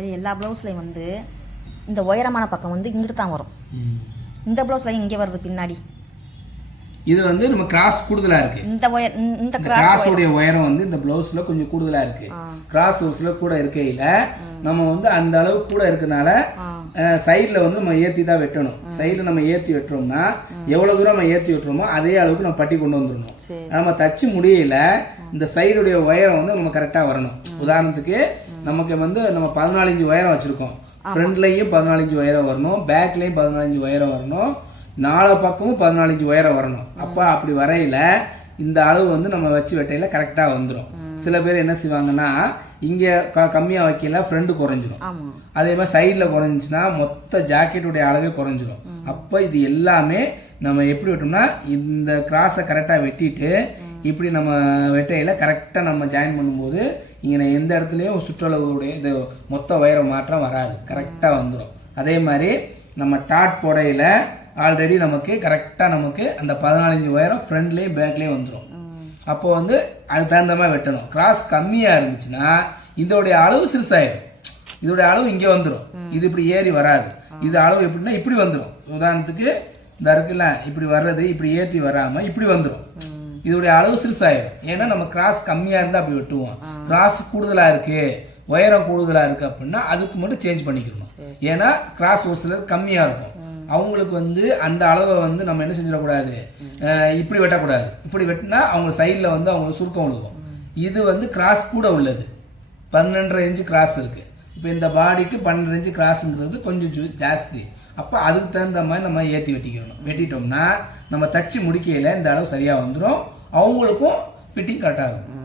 இப்போ எல்லா ப்ளவுஸ்லையும் வந்து இந்த உயரமான பக்கம் வந்து இங்கிட்டு தான் வரும். இந்த ப்ளவுஸ்லையும் இங்கே வருது பின்னாடி. இது வந்து நம்ம கிராஸ் கூடுதலா இருக்கு. இந்த கிராஸோட உயரம் வந்து இந்த ப்ளவுஸ்ல கொஞ்சம் கூடுதலா இருக்கு. கிராஸ் ப்ளவுஸ்ல கூட இருக்கையில நம்ம வந்து அந்த அளவு கூட இருக்கனால சைடுல வந்து நம்ம ஏத்தி தான் வெட்டணும். சைடுல நம்ம ஏத்தி வெட்டுறோம்னா எவ்வளவு தூரம் நம்ம ஏத்தி வெட்டுறோமோ அதே அளவுக்கு நம்ம பட்டி கொண்டு வந்துடணும். நம்ம தச்சு முடியல இந்த சைடுடைய உயரம் வந்து நம்ம கரெக்டா வரணும். உதாரணத்துக்கு நமக்கு வந்து நம்ம 14 இன்ச் உயரம் வச்சிருக்கோம். ஃப்ரண்ட்லையும் 14 இன்ச் உயரம் வரணும், பேக்லையும் 14 இன்ச் உயரம் வரணும், நாலு பக்கமும் 14 இன்ச் உயரம் வரணும். அப்போ அப்படி வரையில இந்த அளவு வந்து நம்ம வச்சு வெட்டையில கரெக்டாக வந்துடும். சில பேர் என்ன செய்வாங்கன்னா இங்கே கம்மியாக வைக்கல ஃப்ரண்ட் குறைஞ்சிரும். அதே மாதிரி சைடில் குறைஞ்சிச்சுன்னா மொத்த ஜாக்கெட்டுடைய அளவே குறைஞ்சிரும். அப்போ இது எல்லாமே நம்ம எப்படி வெட்டோம்னா இந்த கிராஸை கரெக்டாக வெட்டிட்டு இப்படி நம்ம வெட்டையில கரெக்டாக நம்ம ஜாயின் பண்ணும்போது இங்கே எந்த இடத்துலையும் சுற்றளவுடைய இது மொத்த உயரம் மாற்றம் வராது, கரெக்டாக வந்துடும். அதே மாதிரி நம்ம டாட் போடையில் ஆல்ரெடி நமக்கு கரெக்டாக நமக்கு அந்த 14 இன்ச் உயரம் ஃப்ரண்ட்லேயும் பேக்லேயும் வந்துடும். அப்போ வந்து அதுக்கு தகுந்த மாதிரி வெட்டணும். கிராஸ் கம்மியாக இருந்துச்சுன்னா இதோடைய அளவு சிறுசாயிடும். இதோடைய அளவு இங்கே வந்துடும். இது இப்படி ஏறி வராது. இது அளவு எப்படின்னா இப்படி வந்துடும். உதாரணத்துக்கு இந்த இருக்குல்ல இப்படி வர்றது இப்படி ஏற்றி வராமல் இப்படி வந்துடும். இதோடைய அளவு சிறுசாயிடும். ஏன்னா நம்ம கிராஸ் கம்மியாக இருந்தால் அப்படி வெட்டுவோம். கிராஸ் கூடுதலாக இருக்கு, உயரம் கூடுதலாக இருக்கு அப்படின்னா அதுக்கு மட்டும் சேஞ்ச் பண்ணிக்கணும். ஏன்னா கிராஸ் ஒரு சிலர் கம்மியாக இருக்கும். அவங்களுக்கு வந்து அந்த அளவை வந்து நம்ம என்ன செஞ்சிடக்கூடாது, இப்படி வெட்டக்கூடாது. இப்படி வெட்டினா அவங்க சைடில் வந்து அவங்க சுருக்கம் விழுகும். இது வந்து கிராஸ் கூட உள்ளது, 12.5 இன்ச்சு கிராஸ் இருக்கு. இப்போ இந்த பாடிக்கு 12 இன்ச்சு கிராஸுங்கிறது கொஞ்சம் ஜாஸ்தி. அப்போ அதுக்கு தகுந்த மாதிரி நம்ம ஏற்றி வெட்டிக்கணும். வெட்டிட்டோம்னா நம்ம தச்சு முடிக்கையில் இந்த அளவு சரியாக வந்துடும். அவங்களுக்கும் ஃபிட்டிங் கரெக்டாக இருக்கும்.